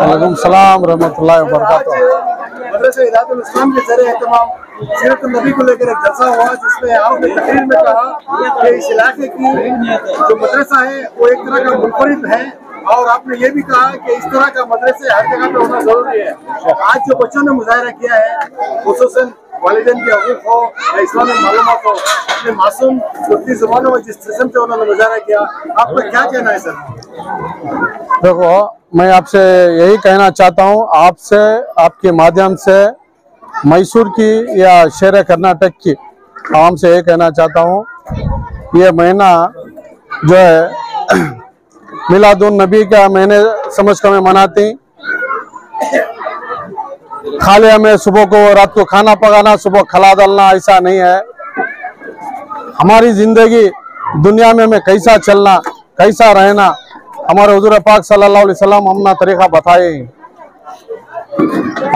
वालेकुम सलाम रहमतुल्लाहि व बरकातुहू। मदरसा हिदायतुल इस्लाम के ज़रिए तमाम सीरत नबी को लेकर एक जलसा हुआ, जिसमें आपने तकरीर में कहा कि इस इलाके की जो मदरसा है वो एक तरह का मुनफरिद है, और आपने ये भी कहा कि इस तरह का मदरसे हर जगह पे होना जरूरी है। आज जो बच्चों ने मुजाहरा किया है, खुसूसन वालिदैन के हकूक़ हो या इस्लामी मालूमात हो, अपने मासूम कुर्ती ज़बानों में जिस किस्म से उन्होंने मुजाहरा किया, आपका क्या कहना है सर? देखो, मैं आपसे यही कहना चाहता हूँ, आपसे आपके माध्यम से मैसूर की या शहर कर्नाटक की आवाम से यही कहना चाहता हूँ, ये महीना जो है मिलादुन नबी का महीने समझ कर मैं मनाती। खाली हमें सुबह को रात को खाना पकाना, सुबह खला डालना, ऐसा नहीं है। हमारी जिंदगी दुनिया में हमें कैसा चलना, कैसा रहना, हमारे हुजूर पाक सल्लल्लाहु अलैहि वसल्लम हमने तरीका बताए।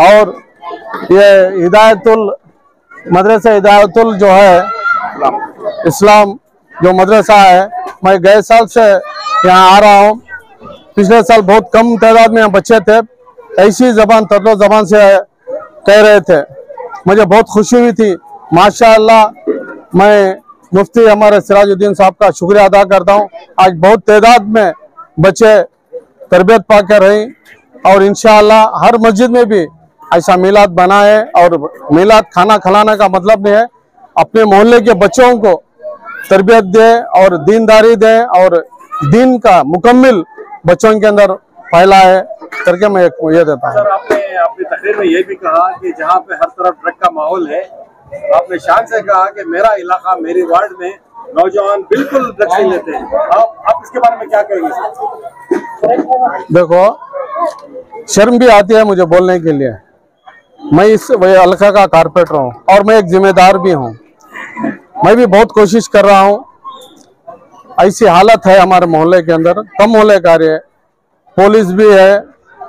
और ये हिदायतुल मदरसा हिदायतुल जो है इस्लाम जो मदरसा है, मैं गए साल से यहाँ आ रहा हूँ। पिछले साल बहुत कम तादाद में यहाँ बच्चे थे, ऐसी जबान तर्लो जबान से कह रहे थे, मुझे बहुत खुशी हुई थी। माशाअल्लाह, मैं मुफ्ती हमारे सिराजुद्दीन साहब का शुक्रिया अदा करता हूँ। आज बहुत तादाद में बच्चे तरबियत पाकर रही, और इंशाअल्लाह हर मस्जिद में भी ऐसा मिलाद बनाए। और मिलाद खाना खिलाने का मतलब नहीं है, अपने मोहल्ले के बच्चों को तरबियत दे और दीनदारी दे और दीन का मुकम्मिल बच्चों के अंदर फैला है करके मैं ये देता हूँ। सर, आपने अपनी तकरीर में ये भी कहा कि जहाँ पे हर तरफ ड्रग का माहौल है, आपने शान से कहा कि मेरा इलाका, मेरी वार्ड में नौजवान बिल्कुल ड्रग्स नहीं लेते हैं। आप इसके बारे में क्या कहेंगे सर? देखो, शर्म भी आती है मुझे बोलने के लिए। मैं इस इलाका का कारपोरेटर हूँ और मैं एक जिम्मेदार भी हूँ। मैं भी बहुत कोशिश कर रहा हूँ। ऐसी हालत है हमारे मोहल्ले के अंदर, कम मोहल्ले कार्य है, पुलिस भी है,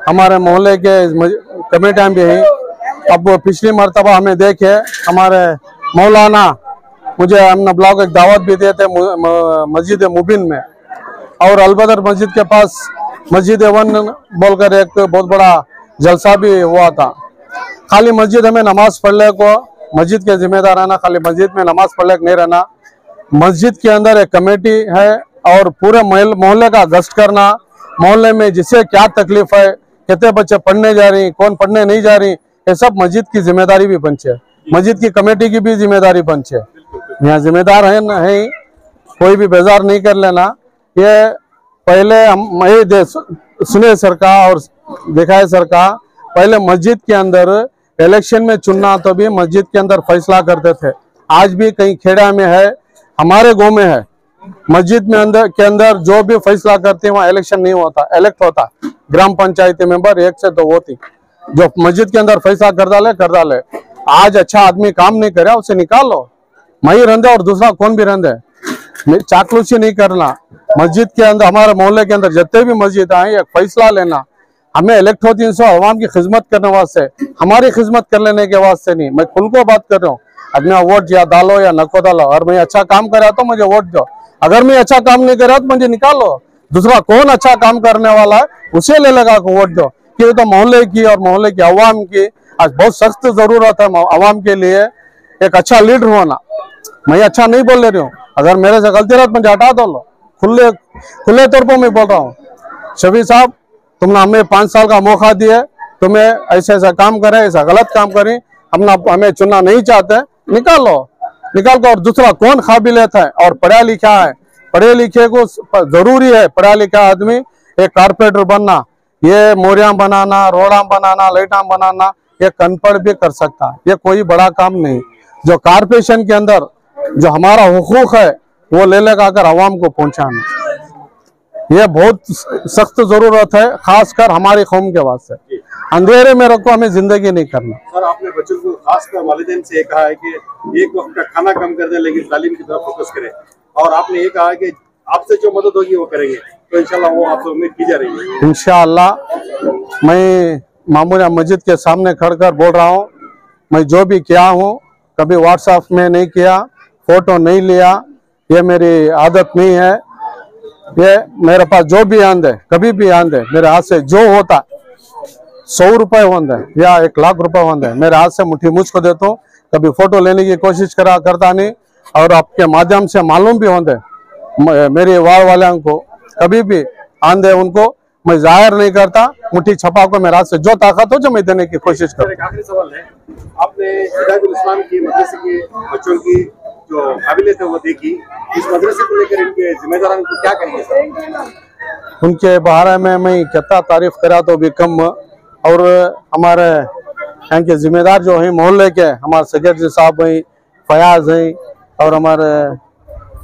हमारे मोहल्ले के कमेटियाँ भी हैं। अब पिछली मरतबा हमें देखे हमारे मौलाना, मुझे हमने ब्लॉक एक दावत भी दिए थे मस्जिद मुबिन में, और अलबदर मस्जिद के पास मस्जिद वन बोलकर एक बहुत बड़ा जलसा भी हुआ था। खाली मस्जिद हमें नमाज पढ़ने को, मस्जिद के जिम्मेदार रहना, खाली मस्जिद में नमाज पढ़ने को नहीं रहना। मस्जिद के अंदर एक कमेटी है और पूरे मोहल्ले का गश्त करना, मोहल्ले में जिसे क्या तकलीफ है, कितने बच्चे पढ़ने जा रही, कौन पढ़ने नहीं जा रही, ये सब मस्जिद की जिम्मेदारी भी बनती है, मस्जिद की कमेटी की भी जिम्मेदारी बनती है। यहाँ जिम्मेदार है ना, है कोई भी बेजार नहीं कर लेना। ये पहले हम सुने सरकार और दिखाए सरकार, पहले मस्जिद के अंदर इलेक्शन में चुनना तो भी मस्जिद के अंदर फैसला करते थे। आज भी कहीं खेड़ा में है, हमारे गांव में है, मस्जिद में के अंदर जो भी फैसला करते हैं वहाँ इलेक्शन नहीं होता, इलेक्ट होता। ग्राम पंचायती मेंबर 1 से 2 होती, जो मस्जिद के अंदर फैसला कर डाले। आज अच्छा आदमी काम नहीं करे उसे निकालो, मैं ही रंधे और दूसरा कौन भी रंधे, चाकलूसी नहीं करना। मस्जिद के अंदर, हमारे मोहल्ले के अंदर जितने भी मस्जिद आए, एक फैसला लेना, हमें इलेक्ट होती है अवाम की खिदमत करने वास्ते, हमारी खिदमत कर लेने के वास्ते नहीं। मैं खुल को बात कर रहा हूँ, अपना वोट या डालो या नको डालो, और मैं अच्छा काम कर रहा तो मुझे वोट दो, अगर मैं अच्छा काम नहीं कर रहा तो मुझे निकालो। दूसरा कौन अच्छा काम करने वाला है उसे ले लगा को वोट दो, कि तो मोहल्ले की और मोहल्ले की अवाम की आज बहुत सख्त जरूरत है। अवाम के लिए एक अच्छा लीडर होना, मैं अच्छा नहीं बोल रही हूँ, अगर मेरे से गलती रहती मुझे हटा दो, खुले तौर पर मैं बोल रहा हूँ। शफी साहब, तुमने हमें 5 साल का मौका दिया, तुम्हें ऐसा काम करे, ऐसा गलत काम करें, हमें चुनना नहीं चाहते, निकाल को। और दूसरा कौन काबिलियत है और पढ़ा लिखा है, पढ़े लिखे को जरूरी है, पढ़ा लिखा आदमी एक कारपेंटर बनना, ये मोरियां बनाना, रोड़ा बनाना, लाइटा बनाना, ये अनपढ़ भी कर सकता है, ये कोई बड़ा काम नहीं। जो कारपोरेशन के अंदर जो हमारा हुकूक है वो ले लेगा कर आवाम को पहुंचाना, ये बहुत सख्त जरूरत है, खासकर हमारी कौम के वास्ते। अंधेरे में रखो, हमें जिंदगी नहीं करना। सर, आपने बच्चों को खासकर वालिदैन से कहा है कि एक वक्त का खाना कम कर दें लेकिन तालीम की तरफ फोकस करें, और आपने ये कहा कि आपसे जो मदद होगी वो करेंगे, तो इंशाल्लाह वो आपसे उम्मीद की जा रही है। इंशाल्लाह मैं मामूला मस्जिद के सामने खड़कर बोल रहा हूँ, मैं जो भी किया हूँ कभी व्हाट्सएप में नहीं किया, फोटो नहीं लिया, ये मेरी आदत नहीं है। ये मेरे पास जो भी आंदे, कभी भी आंदे, मेरे हाथ से जो होता 100 रुपए होंगे या 1 लाख रुपए होंगे, मेरे हाथ से मुट्ठी मुझको देता हूँ, कभी फोटो लेने की कोशिश करता नहीं। और आपके माध्यम से मालूम भी होंगे मेरे वार्ड वालों को, कभी भी आंदे उनको मैं जाहिर नहीं करता, मुट्ठी छपा को मेरे हाथ से जो ताकत हो जो मैं देने की कोशिश सर, करूँ। एक आखिरी सवाल है, आपने हिदायतुल इस्लाम की मदरसे के बच्चों की जो काबिलियत है वो देखी, इस मदरसे को लेकर इनके जिम्मेदारों को क्या कहेंगे सर? उनके बारे में मैं कितना तारीफ करा तो भी कम। और हमारे यहाँ के जिम्मेदार जो हैं मोहल्ले के, हमारे सेक्रेटरी साहब हैं, फयाज हैं, और हमारे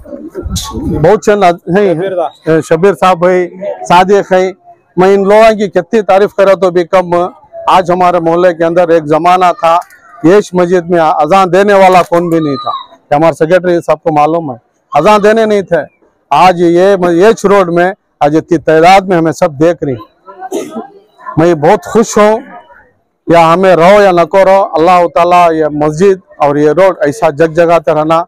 बहुत चंद हैं, शबीर साहब हैं, सादिक हैं, मैं इन लोगों की कितनी तारीफ करा तो भी कम। आज हमारे मोहल्ले के अंदर एक जमाना था, येश मस्जिद में अजान देने वाला कौन भी नहीं था, हमारे सेक्रेटरी साहब को मालूम है, अजान देने नहीं थे। आज ये रोड में आज इतनी तादाद में हमें सब देख रही। मैं बहुत खुश हूँ, या हमें रहो या नको रहो, अल्लाह ताला ये मस्जिद और ये रोड ऐसा जग जगह पे रहना,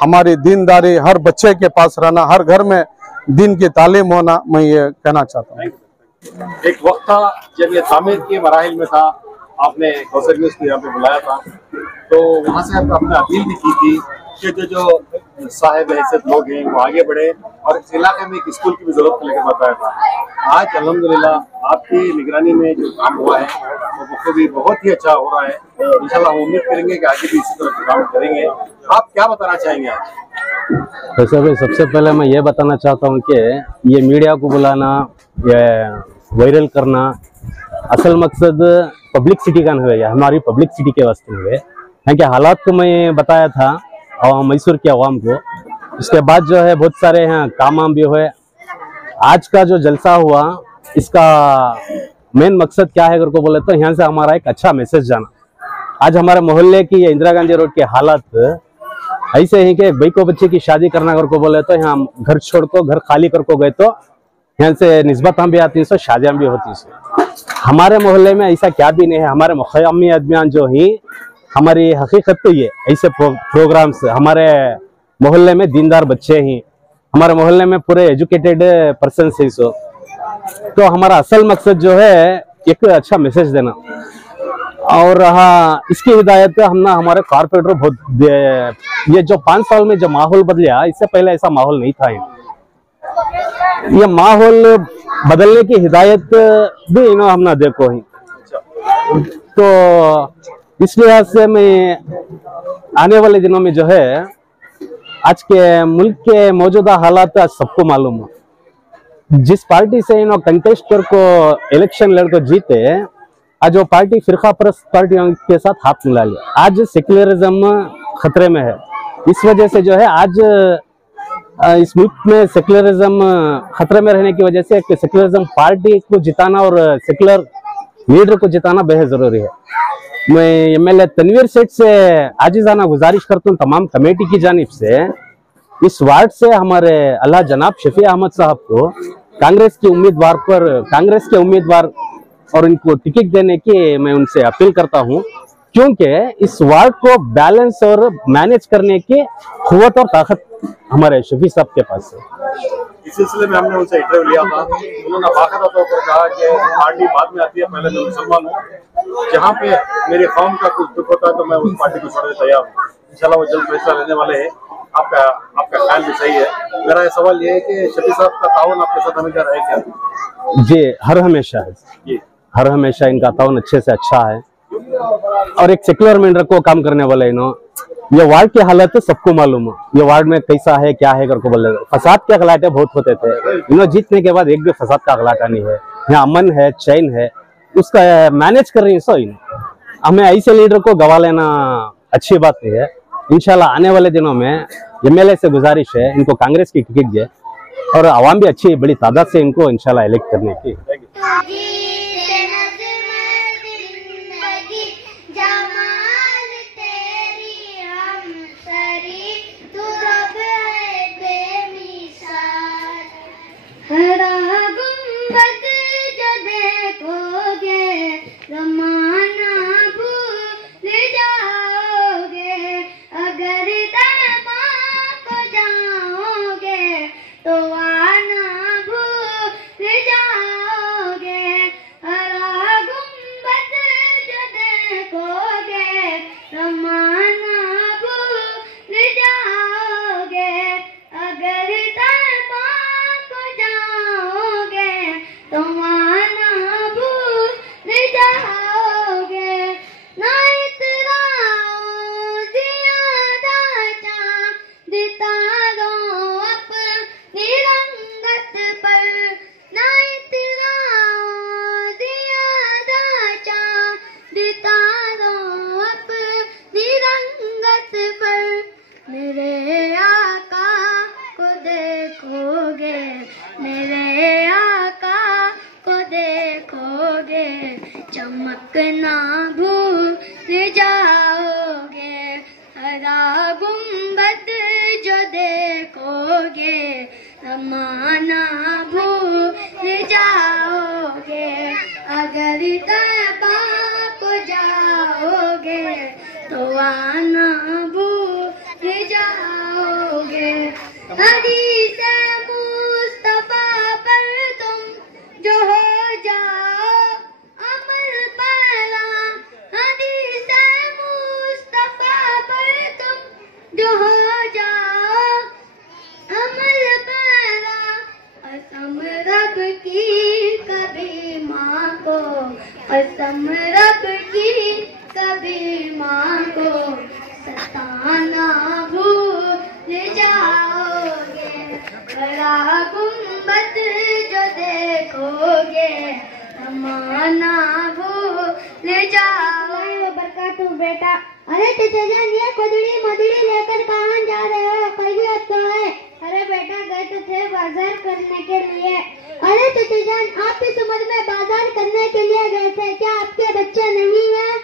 हमारी दीनदारी हर बच्चे के पास रहना, हर घर में दीन की तालीम होना, मैं ये कहना चाहता हूँ। एक वक्त था जब ये तामीर के मराहिल में था, आपने कौसर न्यूज़ को यहाँ पे बुलाया था, तो वहाँ से आपने अपील भी की थी कि जो साहिब हैसियत लोग हैं वो आगे बढ़े, और इस इलाके में एक स्कूल की भी जरूरत को लेकर बताया था। आज अल्हम्दुलिल्लाह आपकी निगरानी में जो काम हुआ है वो बखूबी बहुत ही अच्छा हो रहा है। इंशाल्लाह हम उम्मीद करेंगे कि आगे भी इसी तरह के काम करेंगे। आप क्या बताना चाहेंगे आज? वैसे भाई सबसे पहले मैं ये बताना चाहता हूँ कि ये मीडिया को बुलाना, ये वायरल करना, असल मकसद पब्लिक सिटी का नहीं है, हमारी पब्लिक सिटी के वास्ते हुए यहाँ के हालात को मैं बताया था मैसूर के अवाम को। इसके बाद जो है बहुत सारे यहाँ काम वाम भी हुए। आज का जो जलसा हुआ इसका मेन मकसद क्या है अगर को बोले तो यहाँ से हमारा एक अच्छा मैसेज जाना। आज हमारे मोहल्ले की इंदिरा गांधी रोड के हालात ऐसे ही कि भाई को बच्चे की शादी करना अगर को बोले तो यहाँ घर छोड़ को घर खाली कर को गए तो यहाँ से निस्बत हम भी आती है, शादियां भी होती है। हमारे मोहल्ले में ऐसा क्या भी नहीं है। हमारे मुखमी अदमियान जो ही हमारी हकीकत तो ये ऐसे प्रोग्राम्स हमारे मोहल्ले में दीनदार बच्चे ही, हमारे मोहल्ले में पूरे एजुकेटेड पर्सन है। तो हमारा असल मकसद जो है एक अच्छा मैसेज देना। और हाँ, इसकी हिदायत हम ना हमारे कारपोरेटर बहुत ये जो 5 साल में जो माहौल बदला, इससे पहले ऐसा माहौल नहीं था। ये माहौल बदलने की हिदायत भी इन्होंने हम ना देखो ही। तो इस लिहाज से मैं आने वाले दिनों में जो है आज के मुल्क के मौजूदा हालात आज सबको मालूम है। जिस पार्टी से इन्होंने कंटेस्ट कर को इलेक्शन लड़ को जीते, आज वो पार्टी फिरका परस्त पार्टियों के साथ हाथ मिला लिया। आज सेक्युलरिज्म खतरे में है। इस वजह से जो है आज इस मुल्क में सेक्युलरिज्म खतरे में रहने की वजह से सेक्युलरिज्म पार्टी को जिताना और सेक्युलर लीडर को जिताना बेहद जरूरी है। मैं एमएलए तनवीर सेठ से आजिजाना गुजारिश करता हूँ तमाम कमेटी की जानिब से, इस वार्ड से हमारे अल्लाह जनाब शफी अहमद साहब को कांग्रेस के उम्मीदवार और इनको टिकट देने की मैं उनसे अपील करता हूं, क्योंकि इस वार्ड को बैलेंस और मैनेज करने की कुव्वत और ताकत हमारे शफी साहब के पास है। इस सिलसिले में हमने उनसे इंटरव्यू लिया था, उन्होंने बाकायदा तौर पर कहा कि पार्टी बाद में आती है, पहले मैं मुसलमान हूँ, जहाँ पे मेरी कौम का कुछ दुख होता है तो मैं उस पार्टी को छोड़ने तैयार हूँ। इंशाल्लाह वो जल्द फैसला लेने वाले हैं। आपका ख्याल भी सही है। मेरा ये सवाल ये है कि शफी साहब का ताउन आपके साथ हमेशा रहे क्या? जी, हर हमेशा है जी, हर हमेशा इनका ताउन अच्छे से अच्छा है। और एक सेक्युलर मैनर को काम करने वाले ये वार्ड की हालत तो सबको मालूम है, ये वार्ड में कैसा है क्या है करके बोले। फसाद के गलाटे बहुत होते थे, इन्होंने जीतने के बाद एक भी फसाद का गलाटा नहीं है। यहाँ अमन है, चैन है, उसका मैनेज कर रही है। हमें ऐसे लीडर को गवा लेना अच्छी बात नहीं है। इंशाल्लाह आने वाले दिनों में एमएलए से गुजारिश है इनको कांग्रेस की टिकट दे और आवाम भी अच्छी बड़ी तादाद से इनको इंशाल्लाह इलेक्ट करने की। तो आना भूल जाओगे। हक ना भूल जाओगे, हरा गुंबद जो देखोगे ज़माना भूल जाओगे। अगर तौबा को जाओगे तो आना भूल जाओगे। हदीस मुस्तफा पर तुम जो हो जाओ अमल पैरा, हदीस मुस्तफा पर तुम जो हो जाओ अमल पैरा। कसम रब की कभी माँ को, कसम रब की कभी माँ को सताना भूल जाओगे। बड़ा गुंबद जो देखोगे ज़माना भूल जाओगे। बरकातहू बेटा। अरे चाचा जान, ये खुदड़ी मदड़ी लेकर कहाँ जा रहे हो? खैरियत तो है? अरे बेटा गए तो थे बाजार करने के लिए। अरे चाचा जान, आप इस उम्र में बाजार करने के लिए गए थे, क्या आपके बच्चे नहीं हैं?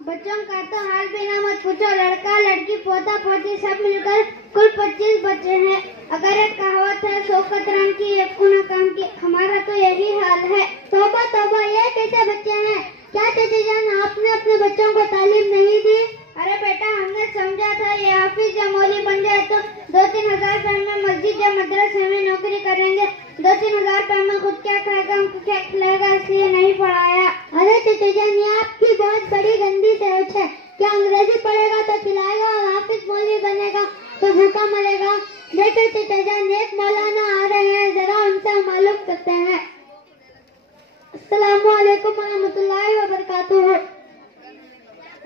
बच्चों का तो हाल भी ना मत पूछो, लड़का लड़की पोता पोती सब मिलकर कुल 25 बच्चे हैं। अगर एक कहावत है 100 कतरन की एक कुना काम की, हमारा तो यही हाल है। तौबा तौबा, ये कैसे बच्चे हैं? क्या चाचा जान आपने अपने बच्चों को तालीम नहीं दी? अरे बेटा हमने समझा था ये हाफिज या मौलवी बन जाए तो 2-3 हजार रुपए में मस्जिद या मदरसे में नौकरी करेंगे, 2-3 हजार रुपए में खुद क्या खाएगा उनको क्या खिलाएगा, इसलिए नहीं पढ़ाया। अरे चाचा जान, ये आपकी बहुत बड़ी गंदी सोच है। क्या अंग्रेजी पढ़ेगा तो खिलाएगा और हाफिज मौलवी बनेगा तो भूखा मरेगा? देखो चाचा जान, एक मौलाना आ रहे हैं, जरा उनसे मालूम करते हैं। अस्सलामु अलैकुम वरहमतुल्लाहि वबरकातुहू।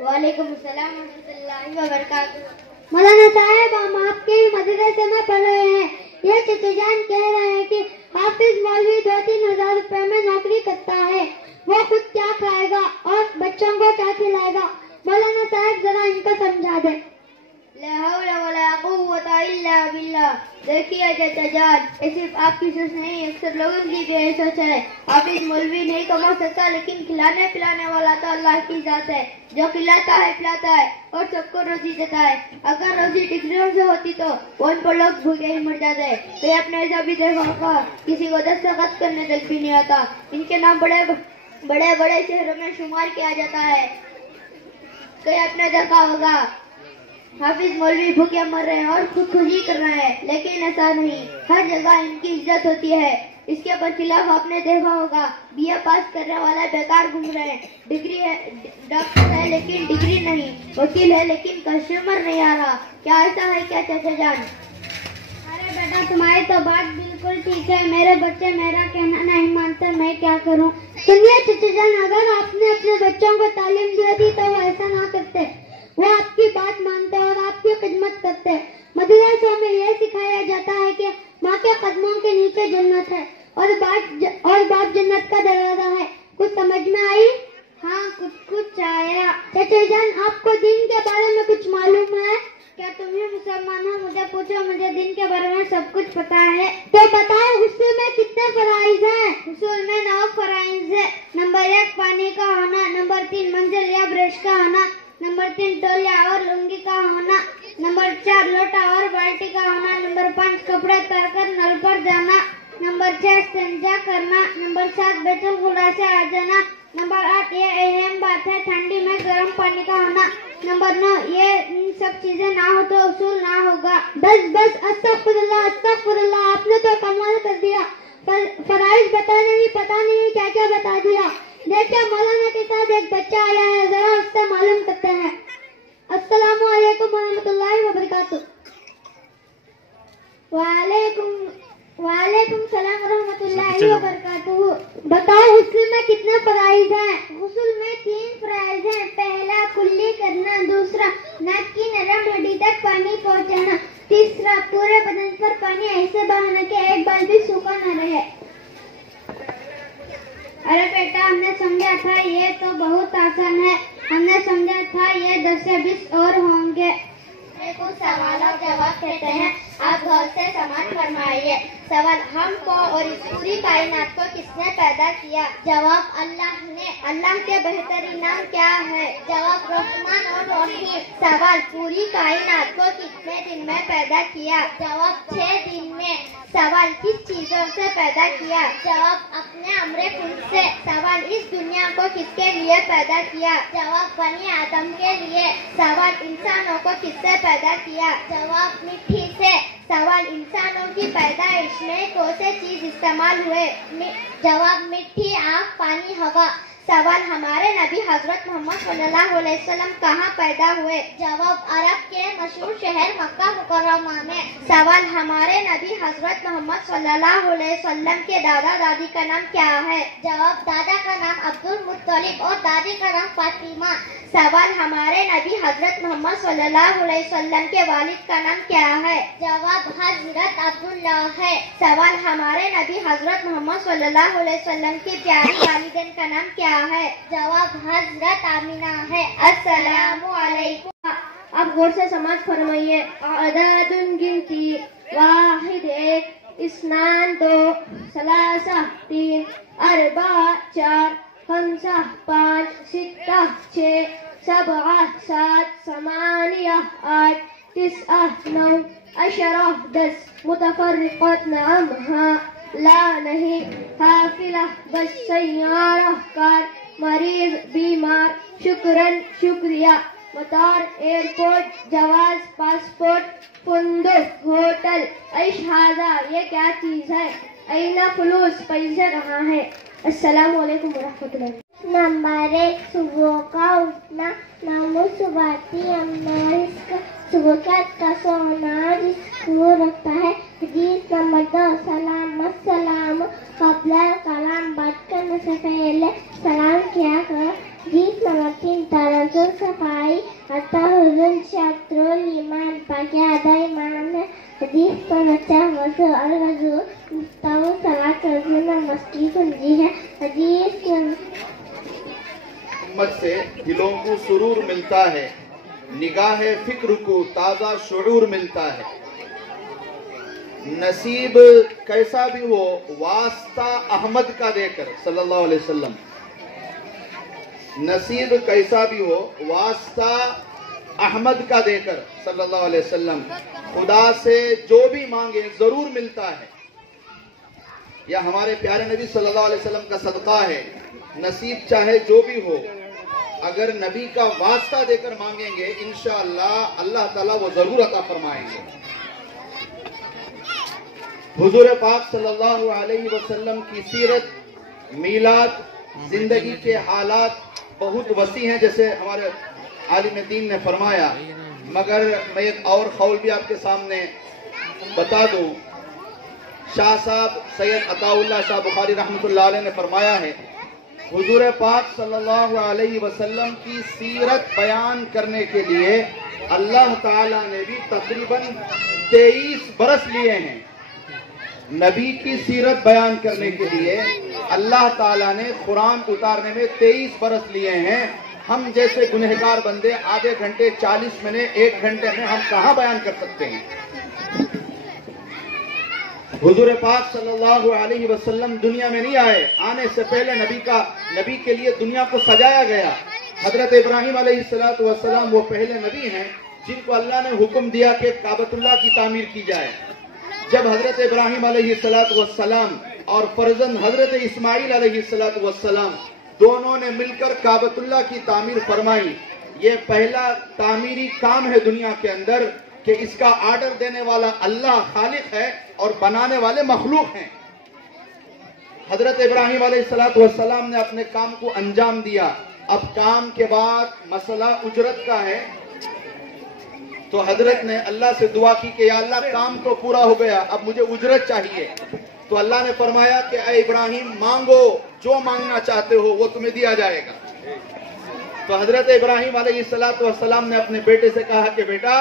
वालेकुम अस्सलाम वरहमतुल्लाहि वबरकातुहू। मौलाना साहब, हम आपके ही मदरसे में पढ़ रहे हैं। ये चाचा जान कह रहे हैं कि हाफिज मौलवी 2-3 हजार रुपए में नौकरी करता है, वो खुद क्या खाएगा और बच्चों को क्या खिलाएगा? मौलाना साहब जरा इनको समझा दे। ला हौला वला कुव्वता इल्ला बिल्लाह। देखिए चाचा जान, ये सिर्फ आपकी सोच नहीं, अक्सर लोगों की भी यही सोच है। हाफिज मौलवी नहीं कमा सकता, लेकिन खिलाने पिलाने वाला तो अल्लाह की जात है, जो खिलाता है पिलाता है और सबको रोजी देता है। अगर रोजी डिग्रियों से होती तो अनपढ़ लोग भूखे ही मर जाते। तो ये अपने ऐसा भी देखा होगा, किसी को दस्तखत करने तक भी नहीं आता। इनके नाम बड़े बड़े शहरों में शुमार किया जाता है। तो ये आपने देखा होगा हाफिज मौलवी भूखे मर रहे हैं और खुदकुशी कर रहे हैं, लेकिन ऐसा नहीं, हर जगह इनकी इज्जत होती है। इसके बरखिलाफ आपने देखा होगा बीए पास करने वाला बेकार घूम रहे हैं, डिग्री है, डॉक्टर है लेकिन डिग्री नहीं, वकील है लेकिन कस्टमर नहीं आ रहा। क्या ऐसा है क्या चाचा जान? अरे बेटा तुम्हारी तो बात बिल्कुल ठीक है, मेरे बच्चे मेरा कहना नहीं मानते, मैं क्या करूं? सुनिए चाचा जान, अगर आपने अपने बच्चों को तालीम दी थी तो वो ऐसा ना करते, वो आपकी बात मानते और आपकी खिदमत करते। मदरसों में यह सिखाया जाता है कि माँ के कदमों के नीचे जन्नत है और बाप जन्नत का दरवाजा है। कुछ समझ में आई? हाँ कुछ आया। चाचा जान, आपको दिन के बारे में कुछ मालूम है? क्या तुम्हें मुसलमान हो? मुझे पूछो, मुझे दिन के बारे में सब कुछ पता है। तो बताए हुस्न में कितने फराइज हैं? हुस्न में 9 फराइज है। नंबर 1 पानी का होना, नंबर 3 मंजिल या ब्रश का होना, नंबर 3 तौलिया और लुंगी का होना, नंबर 4 लोटा और बाल्टी का होना, नंबर 5 कपड़े तरकर नल पर जाना, नंबर 6 संजा करना, नंबर 7 बैतुल खुला से आ जाना, नंबर 8 ये अहम बात है ठंडी में गर्म पानी का होना, नंबर 9 ये सब चीजें ना हो तो उसूल ना होगा। बस अस्तगफुरुल्लाह, आपने तो कमाल कर दिया। फराइज बताने नहीं, पता नहीं क्या क्या बता दिया। देखिए मौलाना के साथ एक बच्चा आया है, जरा उससे मालूम करते हैं। अस्सलामु अलैकुम वरहमतुल्लाहि वबरकातुहू। वालेकुम सलाम वरहमतुल्लाहि वबरकातुहू। बताओ हुस्न में कितने फराइज हैं? हुस्न में 3 फराइज हैं। पहला कुल्ली करना, दूसरा नाक की नरम हड्डी तक पानी पहुंचाना, तीसरा पूरे बदन पर पानी ऐसे बहाना कि एक बार भी सूखा न रहे। अरे बेटा हमने समझा था ये तो बहुत आसान है, हमने समझा था ये 10 से 20 और होंगे। कुछ सवालों के जवाब देते हैं, आप गौर से समाज फरमाइए। सवाल, हमको और इस पूरी कायनात को किसने पैदा किया? जवाब, अल्लाह ने। अल्लाह के बेहतरीन नाम क्या है? जवाब, रहमान और रहीम। सवाल, पूरी कायनात को कितने दिन में पैदा किया? जवाब, 6 दिन में। सवाल, किस चीजों से पैदा किया? जवाब, अपने अमरे खुद से। सवाल, इस दुनिया को किसके लिए पैदा किया? जवाब, बनी आदम के लिए। सवाल, इंसानों को किससे पैदा किया? जवाब, मिट्टी से। सवाल, इंसानों की पैदाइश में कौन से चीज इस्तेमाल हुए? जवाब, मिट्टी, आग, पानी, हवा। सवाल, हमारे नबी हजरत मोहम्मद सल्लल्लाहु अलैहि वसल्लम कहाँ पैदा हुए? जवाब, अरब के मशहूर शहर मक्का मुकर्रमा में। सवाल, हमारे नबी हजरत मोहम्मद सल्लल्लाहु अलैहि वसल्लम के दादा दादी का नाम क्या है? जवाब, दादा का नाम अब्दुल मुत्तलिब और दादी का नाम फातिमा। सवाल, हमारे नबी हजरत मोहम्मद सल्लल्लाहु अलैहि वसल्लम के वालिद का नाम क्या है? जवाब, हजरत अब्दुल्लाह है। सवाल, हमारे नबी हजरत मोहम्मद सल्लल्लाहु अलैहि वसल्लम की प्यारी वालिदैन का नाम क्या है? जवाब, हजरत आमिना है। अस्सलामु अलैकुम। अब गौर से समाज फरमाइए। अददुन गिनती, वाहिद 1, इस्नान 2, सलासा 3, अरबा 4, खमसा 5, सित्ता 6, सबआ 7, समानिया 8, तिस्आ 9, अशरा 10, मुतफर्रिक़त नअम हाँ, ला नहीं, हाफिला बस, सय्यारा कार, मरीज बीमार, शुक्रन शुक्रिया, मतार एयरपोर्ट, जवाज पासपोर्ट, फुंदुक होटल, ऐशहाजा ये क्या चीज है? ऐना फुलूस पैसे कहाँ है? अस्सलामु अलैकुम वरहमतुल्लाह। नंबर 1, सुबह का उठना, नामुस बाती सुबह का सोना जिसको रखता है। हदीस नंबर 2, सलाम सलाम कबला कलाम, बात करने से पहले सलाम किया करो। हदीस नंबर 3, तरज़ो सफाई अतहुरुल शत्रुल ईमान, पाकी आधा ईमान है। हदीस नंबर 4, वज़ू अल-वज़ू मुफ्ताहु सलात, वज़ू में मस्ती कुंजी है। हदीस उम्मत से दिलों को सुरूर मिलता है, निगाह फिक्र को ताज़ा शुऊर मिलता है। नसीब कैसा भी हो वास्ता अहमद का देकर सल्लल्लाहु अलैहि वसल्लम, नसीब कैसा भी हो वास्ता अहमद का देकर सल्लल्लाहु अलैहि वसल्लम, खुदा से जो भी मांगे जरूर मिलता है। यह हमारे प्यारे नबी सल्लल्लाहु अलैहि वसल्लम का सदका है। नसीब चाहे जो भी हो, अगर नबी का वास्ता देकर मांगेंगे इंशाअल्लाह अल्लाह ताला वो जरूर अता फरमाएंगे। हुजूर पाक सल्लल्लाहु अलैहि वसल्लम की सीरत, मीलाद, जिंदगी के हालात बहुत वसी हैं, जैसे हमारे आलिम दीन ने फरमाया। मगर मैं एक और कौल भी आपके सामने बता दूं। शाह साहब सैयद अताउल्लाह शाह बुखारी रहमतुल्लाह अलैह ने फरमाया है, हुजूर पाक सल्लल्लाहु अलैहि वसल्लम की सीरत बयान करने के लिए अल्लाह ताला ने भी तकरीबन 23 बरस लिए हैं। नबी की सीरत बयान करने के लिए अल्लाह ताला ने कुरान उतारने में 23 बरस लिए हैं। हम जैसे गुनहगार बंदे आधे घंटे, 40 मिनट, 1 घंटे में हम कहाँ बयान कर सकते हैं? हुजूर पाक सल्लल्लाहु अलैहि वसल्लम दुनिया में नहीं आए, आने से पहले नबी के लिए दुनिया को सजाया गया। हजरत इब्राहिम अलैहिस्सलातु वस्सलाम वो पहले नबी हैं जिनको अल्लाह ने हुक्म दिया कि काबतुल्लाह की तामीर की जाए। जब हजरत इब्राहिम अलैहिस्सलातु वस्सलाम और फर्जंद हजरत इस्माइल अलैहिस्सलातु वस्सलाम दोनों ने मिलकर काबतुल्लाह की तामीर फरमाई। ये पहला तामीरी काम है दुनिया के अंदर कि इसका आर्डर देने वाला अल्लाह खालिक है और बनाने वाले मखलूक हैं। हजरत इब्राहिम अलैहिस्सलातु वस्सलाम ने अपने काम को अंजाम दिया। अब काम के बाद मसला उजरत का है, तो हजरत ने अल्लाह से दुआ की कि या अल्लाह काम तो पूरा हो गया, अब मुझे उजरत चाहिए। तो अल्लाह ने फरमाया कि ऐ इब्राहिम मांगो, जो मांगना चाहते हो वो तुम्हें दिया जाएगा। तो हजरत इब्राहिम अलैहिस्सलातु वस्सलाम ने अपने बेटे से कहा कि बेटा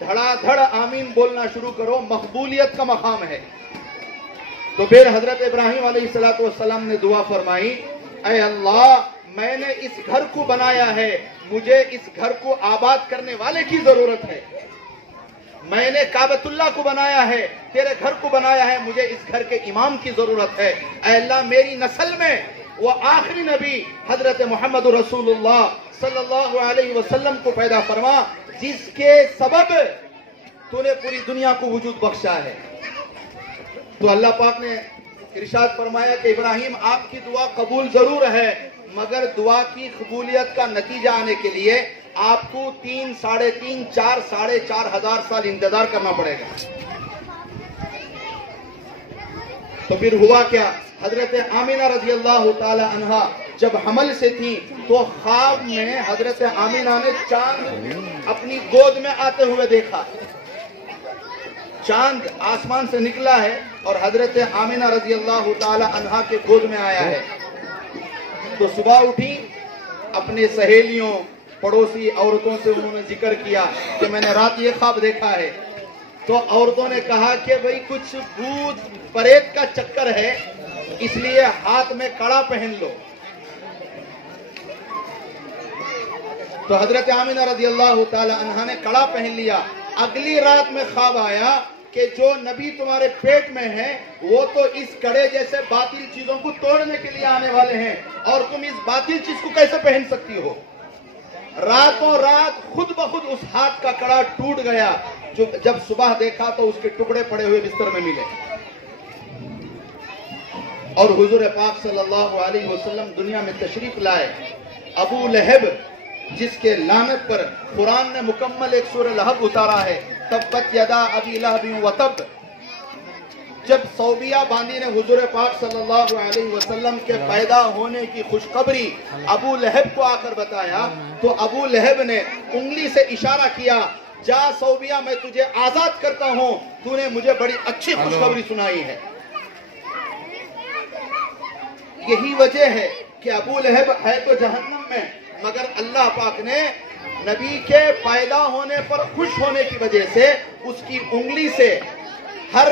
धड़ाधड़ आमीन बोलना शुरू करो, मकबूलियत का मकाम है। तो फिर हजरत इब्राहिम अलैहिस्सलातु वस्सलाम ने दुआ फरमाई, ऐ अल्लाह मैंने इस घर को बनाया है, मुझे इस घर को आबाद करने वाले की जरूरत है। मैंने काबतुल्लाह को बनाया है, तेरे घर को बनाया है, मुझे इस घर के इमाम की जरूरत है। ऐ अल्लाह मेरी नस्ल में वो आखिरी नबी हजरत मोहम्मद रसूलुल्लाह सल्लल्लाहु अलैहि वसल्लम को पैदा फरमा, जिसके सबब तूने पूरी दुनिया को वजूद बख्शा है। तो अल्लाह पाक ने इरशाद फरमाया कि इब्राहिम आपकी दुआ कबूल जरूर है, मगर दुआ की कबूलियत का नतीजा आने के लिए आपको 3, 3.5, 4, 4.5 हजार साल इंतजार करना पड़ेगा। तो फिर हुआ क्या, हजरत आमिना रजी अल्लाह ताला अन्हा जब हमल से थी तो ख्वाब में हजरत आमिना ने चांद अपनी गोद में आते हुए देखा। चांद आसमान से निकला है और हजरत आमिना रजी अल्लाह ताला अन्हा के गोद में आया है। तो सुबह उठी, अपने सहेलियों पड़ोसी औरतों से उन्होंने जिक्र किया कि मैंने रात ये ख्वाब देखा है। तो औरतों ने कहा कि भाई कुछ भूत प्रेत का चक्कर है, इसलिए हाथ में कड़ा पहन लो। तो हजरत आमिना रजी अल्लाह ताला अन्हा ने कड़ा पहन लिया। अगली रात में ख्वाब आया कि जो नबी तुम्हारे पेट में है वो तो इस कड़े जैसे बातिल चीजों को तोड़ने के लिए आने वाले हैं, और तुम इस बातिल चीज को कैसे पहन सकती हो। रातों रात खुद ब खुद उस हाथ का कड़ा टूट गया। जो जब सुबह देखा तो उसके टुकड़े पड़े हुए बिस्तर में मिले। और हुजूर पाक सल्लल्लाहु अलैहि वसल्लम दुनिया में तशरीफ लाए। अबू लहब जिसके लानत पर कुरान ने मुकम्मल एक सूरह लहब उतारा है, तब्बत यदा अबी लहब व तब। जब सौबिया बांदी ने हुजूर पाक सल्लल्लाहु अलैहि वसल्लम के पैदा होने की खुशखबरी अबू लहब को आकर बताया, तो अबू लहब ने उंगली से इशारा किया, जा सौबिया मैं तुझे आजाद करता हूं, तूने मुझे बड़ी अच्छी खुशखबरी सुनाई है। यही वजह है कि अबू लहब है तो जहन्नम में, मगर अल्लाह पाक ने नबी के पैदा होने पर खुश होने की वजह से उसकी उंगली से हर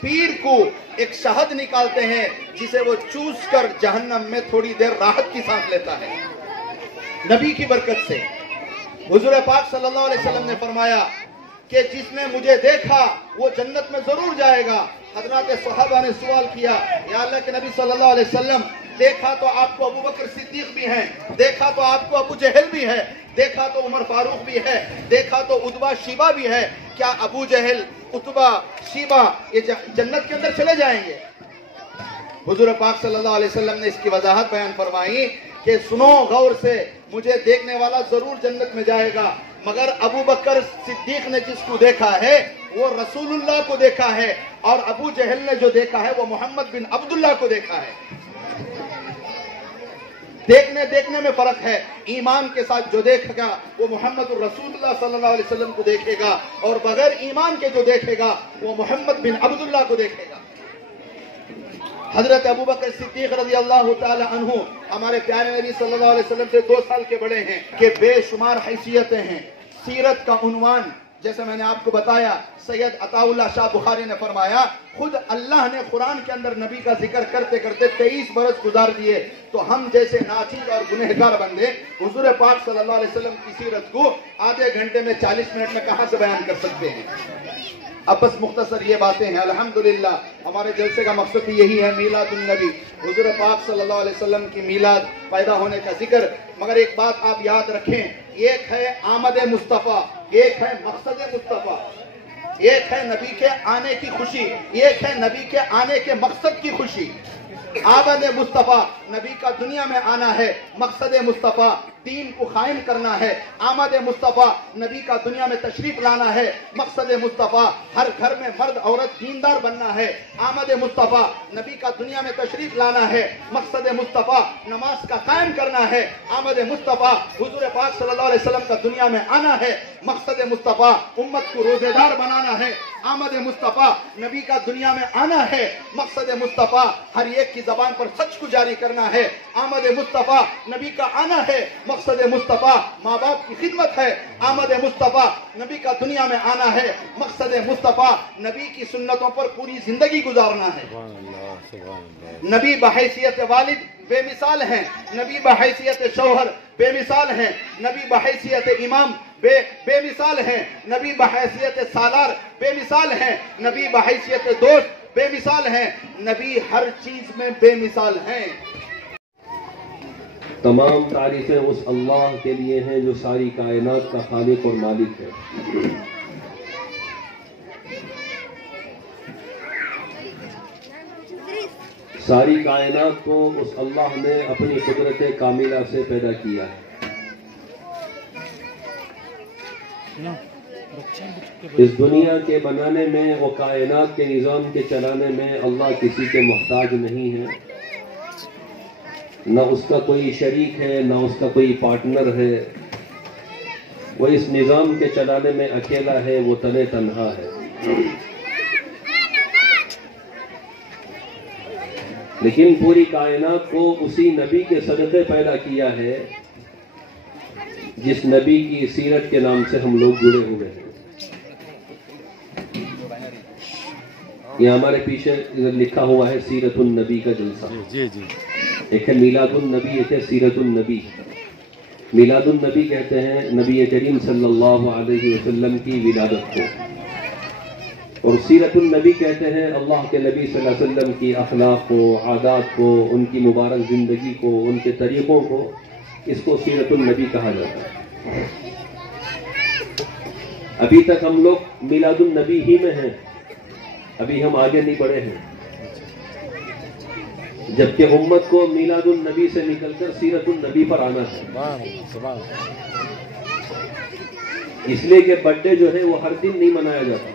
पीर को एक शहद निकालते हैं, जिसे वो चूस कर जहन्नम में थोड़ी देर राहत की सांस लेता है। नबी की बरकत से हुजूर पाक सल्लल्लाहु अलैहि वसल्लम ने फरमाया कि जिसने मुझे देखा वो जन्नत में जरूर जाएगा। हजरत सहाबा ने सवाल किया, या अल्लाह के नबी सल्लल्लाहु अलैहि वसल्लम, देखा तो आपको अबू बकर सिद्दीक भी हैं, देखा तो आपको अबू जहल भी है, देखा तो उमर फारूक भी है, देखा तो उतबा शीबा भी है, क्या अबू जहल, उतबा, शीबा ये जन्नत के अंदर चले जाएंगे? हुजूर पाक सल्लल्लाहु अलैहि वसल्लम ने इसकी वजाहत बयान फरमाई कि सुनो गौर से, मुझे देखने वाला जरूर जन्नत में जाएगा, मगर अबू बकर सिद्दीक ने जिसको देखा है वो रसूलुल्लाह को देखा है, और अबू जहल ने जो देखा है वो मोहम्मद बिन अब्दुल्लाह को देखा है। देखने में फर्क है। ईमान के साथ जो देखेगा वो मोहम्मद रसूलुल्लाह सल्लल्लाहु अलैहि वसल्लम को देखेगा, और बगैर ईमान के जो देखेगा वो मोहम्मद बिन अब्दुल्लाह को देखेगा। हजरत अबू बकर सिद्दीक रज़ी अल्लाह ताला अन्हु हमारे प्यारे नबी सल्लल्लाहु अलैहि वसल्लम से 2 साल के बड़े हैं कि बेशुमार हैसियतें हैं। सीरत का उन्वान जैसे मैंने आपको बताया, सैयद अताउल्लाह शाह बुखारी ने फरमाया, खुद अल्लाह ने कुरान के अंदर नबी का जिक्र करते करते 23 बरस गुजार दिए, तो हम जैसे नाचीज और गुनहगार बंदे हुजूर पाक सल्लल्लाहु अलैहि वसल्लम की सीरत को आधे घंटे में 40 मिनट में कहां से बयान कर सकते हैं। अब बस मुख्तसर ये बातें हैं। अल्हम्दुलिल्लाह हमारे जलसे का मकसद ही यही है, मीलादुन नबी, हुजूर पाक सल्लल्लाहु अलैहि वसल्लम की मीलाद, पैदा होने का जिक्र। मगर एक बात आप याद रखें, एक है आमद मुस्तफ़ा, एक है मकसद मुस्तफ़ा, एक है नबी के आने की खुशी, एक है नबी के आने के मकसद की खुशी। आमद मुस्तफ़ा नबी का दुनिया में आना है, मकसद मुस्तफ़ा दीन को कायम करना है। आमद मुस्तफ़ा नबी का दुनिया में तशरीफ लाना है, मकसद मुस्तफ़ा हर घर में मर्द औरत दीनदार बनना है। आमद मुस्तफ़ा नबी का दुनिया में तशरीफ लाना है, मकसद मुस्तफ़ा नमाज का कायम करना है। आमद मुस्तफ़ा हुजूर पाक सल्लल्लाहु अलैहि वसल्लम का दुनिया में आना है, मकसद मुस्तफ़ा उम्मत को रोजेदार बनाना है। आमद मुस्तफ़ा नबी का दुनिया में आना है, मकसद मुस्तफ़ा हर एक की जबान पर सच को जारी करना है। आमद मुस्तफ़ा नबी का आना है, मकसद मुस्तफ़ा माँ बाप की खिदमत है। आमद मुस्तफ़ा नबी का दुनिया में आना है, मकसद मुस्तफ़ा नबी की सुन्नतों पर पूरी जिंदगी गुजारना है। नबी बहैसियत वालिद बेमिसाल हैं। नबी बहैसियत शौहर बेमिसाल हैं। नबी बहैसियत इमाम बेमिसाल हैं। नबी बहैसियत सालार बेमिसाल हैं। नबी बहैसियत दोस्त बेमिसाल हैं। नबी हर चीज में बेमिसाल हैं। तमाम तारीफें उस अल्लाह के लिए हैं जो सारी कायनात का खालिक और मालिक है। सारी कायनात को उस अल्लाह ने अपनी कुदरत कामिला से पैदा किया है। इस दुनिया के बनाने में और कायनात के निज़ाम के चलाने में अल्लाह किसी के मोहताज नहीं है, न उसका कोई शरीक है, न उसका कोई पार्टनर है। वो इस निज़ाम के चलाने में अकेला है, वो तने तन्हा है। लेकिन पूरी कायनात को उसी नबी के सदक़े पैदा किया है जिस नबी की सीरत के नाम से हम लोग जुड़े हुए हैं। ये हमारे पीछे लिखा हुआ है सीरतुन नबी का जलसा। जी जी। एक है मीलादुन नबी, एक है सीरतुन नबी। मीलादुन नबी कहते हैं नबी करीम सल्लल्लाहु अलैहि वसल्लम की विलादत को, और सीरतुन नबी कहते हैं अल्लाह के नबी सल्लल्लाहु अलैहि वसल्लम की अखलाक को, आदात को, उनकी मुबारक ज़िंदगी को, उनके तरीक़ों को, इसको सीरतुन नबी कहा जाता है। अभी तक हम लोग मीलादुन नबी ही में हैं, अभी हम आगे नहीं बढ़े हैं, जबकि उम्मत को मीलादुन नबी से निकलकर सीरतुन नबी पर आना है। इसलिए कि बर्थडे जो है वो हर दिन नहीं मनाया जाता,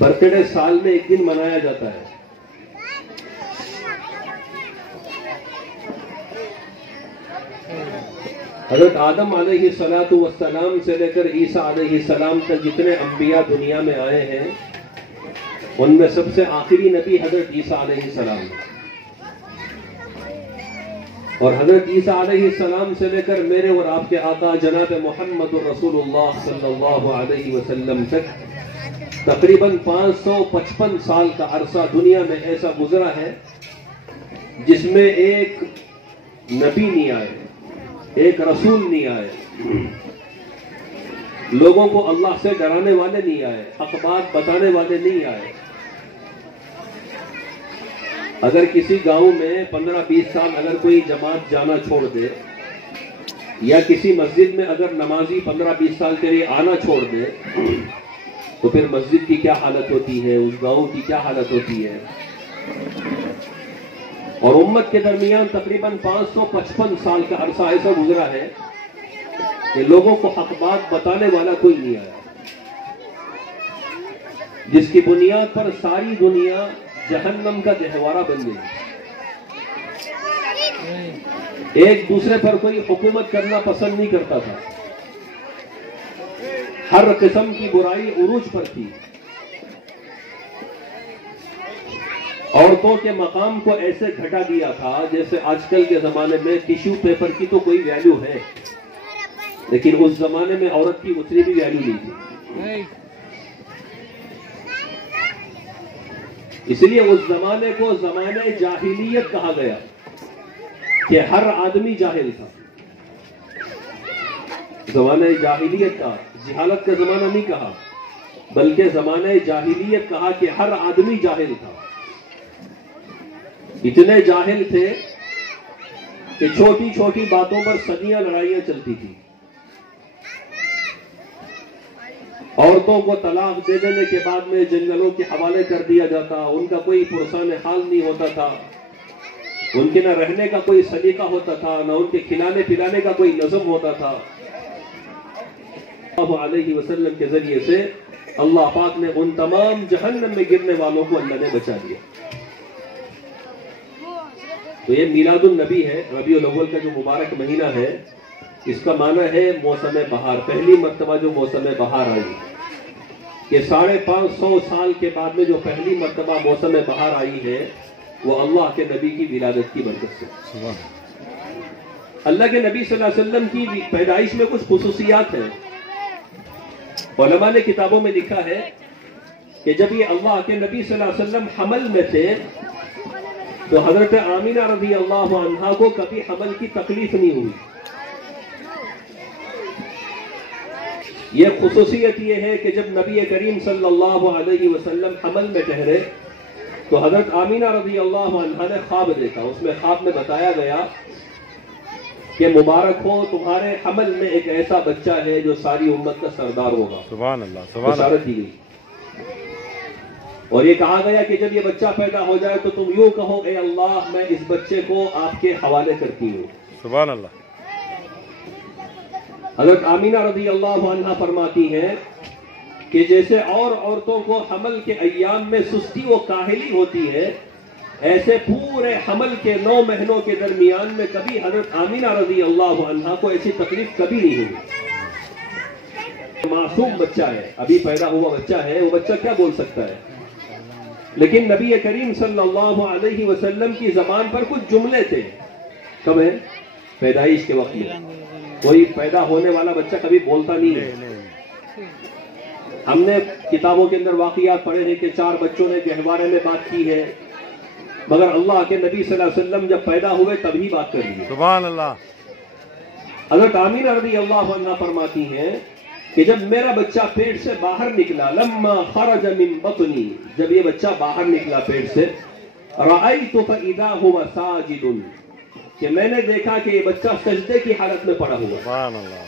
बर्थडे साल में एक दिन मनाया जाता है। हज़रत आदम अलैहिस्सलातु वस्सलाम से लेकर ईसा अलैहिस्सलाम तक जितने अंबिया दुनिया में आए हैं, उनमें सबसे आखिरी नबी हज़रत ईसा अलैहिस्सलाम, और हज़रत ईसा अलैहिस्सलाम से लेकर मेरे और आपके आका जनाब मोहम्मद रसूलुल्लाह सल्लल्लाहु अलैहि वसल्लम तक तकरीबन 555 साल का अरसा दुनिया में ऐसा गुजरा है जिसमें एक नबी नहीं आए, एक रसूल नहीं आए, लोगों को अल्लाह से डराने वाले नहीं आए, हक बात बताने वाले नहीं आए। अगर किसी गांव में 15-20 साल अगर कोई जमात जाना छोड़ दे, या किसी मस्जिद में अगर नमाजी 15-20 साल के लिए आना छोड़ दे, तो फिर मस्जिद की क्या हालत होती है, उस गांव की क्या हालत होती है। और उम्मत के दरमियान तकरीबन 555 साल का अरसा ऐसा गुजरा है कि लोगों को हक बात बताने वाला कोई नहीं आया, जिसकी बुनियाद पर सारी दुनिया जहन्नम का गहवारा बन गई। एक दूसरे पर कोई हुकूमत करना पसंद नहीं करता था, हर किस्म की बुराई उरूज पर थी। औरतों के मकाम को ऐसे घटा दिया था जैसे आजकल के जमाने में टिश्यू पेपर की तो कोई वैल्यू है, लेकिन उस जमाने में औरत की उतनी भी वैल्यू नहीं थी। इसलिए उस जमाने को जमाने जाहिलियत कहा गया कि हर आदमी जाहिल था। जमाने जाहिलियत का, जिहालत का जमाना नहीं कहा, बल्कि जमाने जाहिलियत कहा कि हर आदमी जाहिल था। इतने जाहिल थे कि छोटी छोटी बातों पर सदियां लड़ाइयां चलती थी। औरतों को तलाक दे देने के बाद में जंगलों के हवाले कर दिया जाता, उनका कोई पुरसान हाल नहीं होता था, उनके न रहने का कोई सलीका होता था, न उनके खिलाने पिलाने का कोई नज़म होता था। सल्लल्लाहु अलैहि वसल्लम के जरिए से अल्लाह पाक ने उन तमाम जहन्नम में गिरने वालों को अल्लाह ने बचा दिया। तो ये मीलादुन नबी है, रबीउल अव्वल का जो मुबारक महीना है, इसका माना है मौसम बहार। पहली मर्तबा जो मौसम बहार आई, ये 550 साल के बाद में जो पहली मर्तबा मौसम बहार आई है, वो अल्लाह के नबी की विलादत की बरकत से। अल्लाह के नबी सल्लल्लाहु अलैहि वसल्लम की पैदाइश में कुछ खुसूसियात हैं। उलमा ने किताबों में लिखा है कि जब ये अल्लाह के नबी सल्लल्लाहु अलैहि वसल्लम हमल में थे, तो हजरत आमिना रज़ी अल्लाह अन्हा को कभी हमल की तकलीफ नहीं हुई। ये खुसूसियत ये है कि जब नबी करीम सल्लल्लाहु अलैहि वसल्लम हमल में ठहरे तो हजरत आमिना रज़ी अल्लाह अन्हा ने ख्वाब देखा। उसमें ख्वाब में बताया गया कि मुबारक हो, तुम्हारे हमल में एक ऐसा बच्चा है जो सारी उम्मत का सरदार होगा। सुभान अल्लाह, सुभान अल्लाह। बशारत दी गई और ये कहा गया कि जब ये बच्चा पैदा हो जाए तो तुम यूं कहो, ए अल्लाह मैं इस बच्चे को आपके हवाले करती हूँ। सुभान अल्लाह। हज़रत आमिना रज़ी अल्लाह अन्हा फरमाती हैं कि जैसे और औरतों को हमल के अय्याम में सुस्ती व काहिली होती है, ऐसे पूरे हमल के 9 महीनों के दरमियान में कभी हज़रत आमिना रज़ी अल्लाह अन्हा को ऐसी तकलीफ कभी नहीं हुई। मासूम बच्चा है, अभी पैदा हुआ बच्चा है, वो बच्चा क्या बोल सकता है। लेकिन नबी करीम सल्लल्लाहु अलैहि वसल्लम की ज़बान पर कुछ जुमले थे। कब है? पैदाइश के वक्त में। कोई पैदा होने वाला बच्चा कभी बोलता नहीं है। हमने किताबों के अंदर वाक़ियात पढ़े हैं कि 4 बच्चों ने गहवारे में बात की है, मगर अल्लाह के नबी सल्लल्लाहु अलैहि वसल्लम जब पैदा हुए तभी बात कर दी। सुभान अल्लाह। हज़रत आमिना रज़ी अल्लाह अन्हा फरमाती हैं कि जब मेरा बच्चा पेट से बाहर निकला, लम्मा खरज मिन बतनी, जब ये बच्चा बाहर निकला पेट से, रअयतु फइदा हुवा साजिदुन, कि मैंने देखा कि ये बच्चा सजदे की हालत में पड़ा हुआ। सुभान अल्लाह।